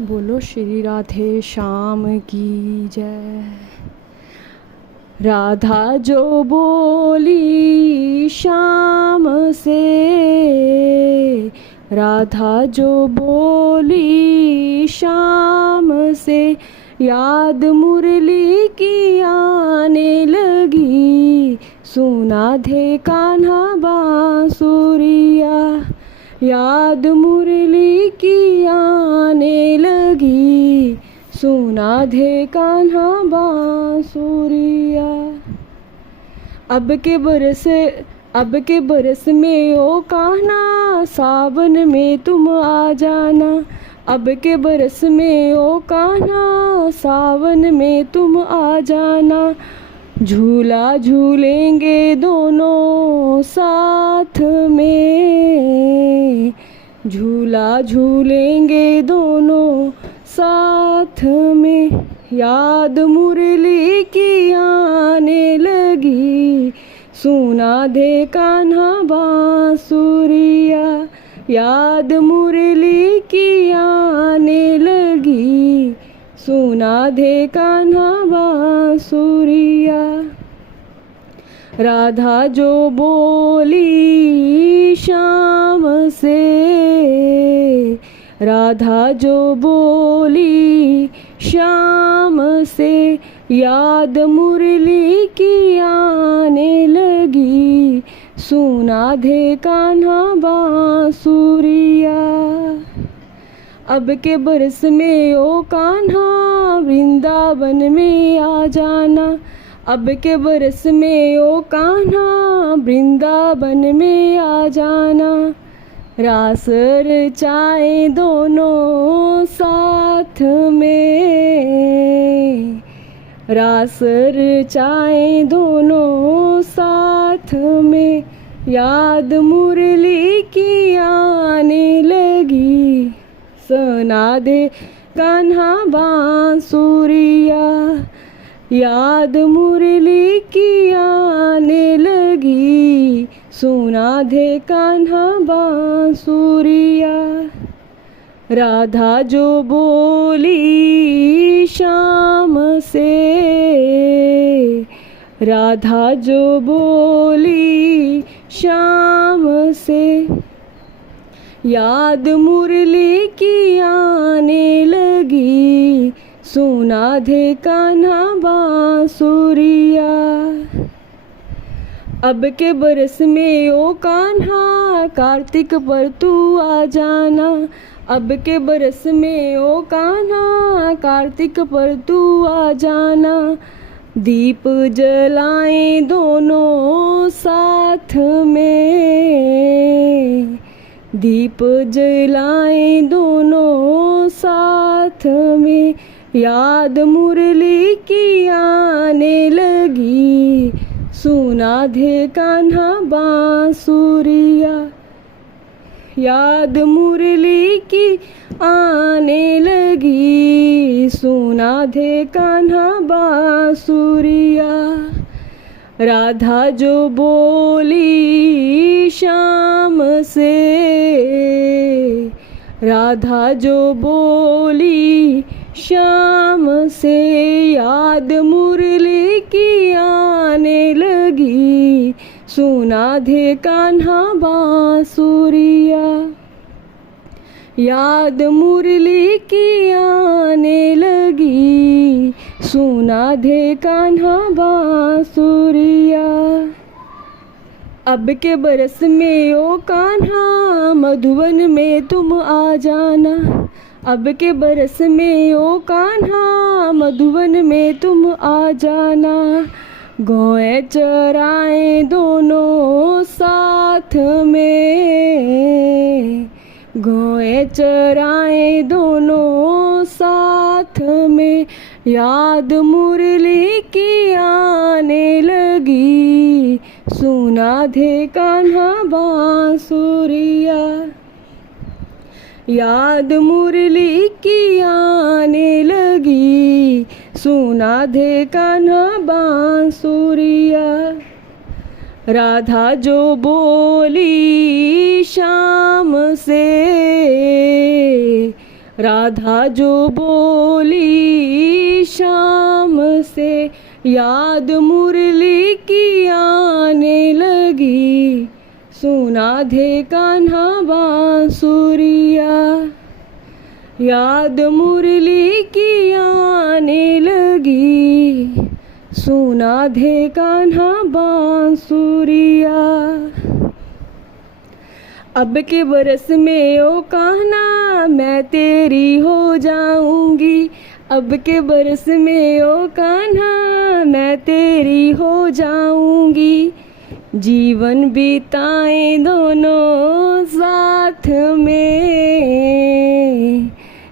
बोलो श्री राधे श्याम की जय। राधा जो बोली श्याम से, राधा जो बोली श्याम से, याद मुरली की आने लगी। सुना दे कान्हा बांसुरिया, याद मुरली की आने लगी। सुना दे कान्हा बांसुरिया। अब के बरस में ओ कान्हा, सावन में तुम आ जाना। अब के बरस में ओ कान्हा, सावन में तुम आ जाना। झूला झूलेंगे दोनों साथ में, झूला झूलेंगे दोनों साथ में। याद मुरली की आने लगी। सुना दे कान्हा बांसुरिया, याद मुरली की आने लगी। सुना दे कान्हा बांसुरिया। राधा जो बोली श्याम से, राधा जो बोली श्याम से, याद मुरली की आने लगी। सुना दे कान्हा बांसुरिया। अब के बरस में ओ कान्हा, वृंदावन में आ जाना। अब के बरस में ओ कान्हा, वृंदावन में आ जाना। रास रचाए दोनों साथ में, रास रचाए दोनों साथ में। याद मुरली की आने लगी। सुना दे कान्हा बांसुरिया, याद मुरली की आने लगी। सुना दे कान्हा बांसुरिया। राधा जो बोली श्याम से, राधा जो बोली श्याम से, याद मुरली की आने लगी। सुना दे कान्हा बांसुरिया। अब के बरस में ओ कान्हा, कार्तिक पर तू आ जाना। अब के बरस में ओ कान्हा, कार्तिक पर तू आ जाना। दीप जलाएं दोनों साथ में, दीप जलाएं दोनों साथ में। याद मुरली की आने लगी। सुना दे कान्हा बांसुरिया, याद मुरली की आने लगी। सुना दे कान्हा बांसुरिया। राधा जो बोली श्याम से, राधा जो बोली श्याम से, याद मुरली की आने लगी। सुना दे कान्हा बांसुरिया, याद मुरली की आने लगी। सुना दे कान्हा बांसुरिया। अब के बरस में ओ कान्हा, मधुवन में तुम आ जाना। अब के बरस में ओ कान्हा, मधुवन में तुम आ जाना। गौएं चराएं दोनों साथ में, गौएं चराएं दोनों साथ में। याद मुरली की आने लगी। सुना दे कान्हा बांसुरिया, याद मुरली की आने लगी। सुना दे कान्हा बांसुरिया। राधा जो बोली श्याम से, राधा जो बोली शाम से, याद मुरली की आने लगी, सुना दे कान्हा बांसुरिया। याद मुरली की आने लगी, सुना दे कान्हा बांसुरिया। अब के बरस में ओ कान्हा मैं तेरी हो जाऊंगी, अब के बरस में ओ कान्हा मैं तेरी हो जाऊंगी। जीवन बिताएं दोनों साथ में,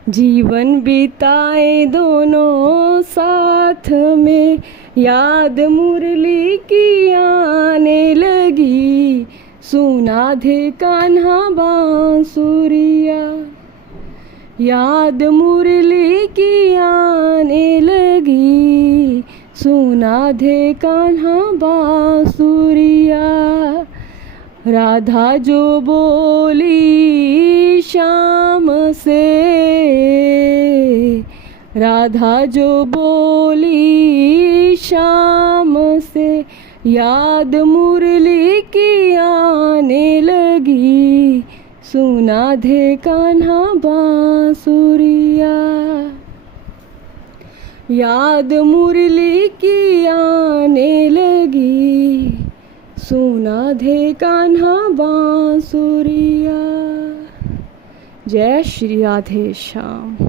जीवन बिताएं दोनों साथ में। याद मुरली की आने लगी, सुना दे कान्हा बांसुरिया। याद मुरली की आने लगी, सुना दे कान्हा बांसुरिया। राधा जो बोली शाम से, राधा जो बोली शाम से, याद मुरली की आने लगी, सुना दे कान्हा बांसुरिया। याद मुरली की आने लगी, सुना दे कान्हा बांसुरिया। जय श्री राधे श्याम।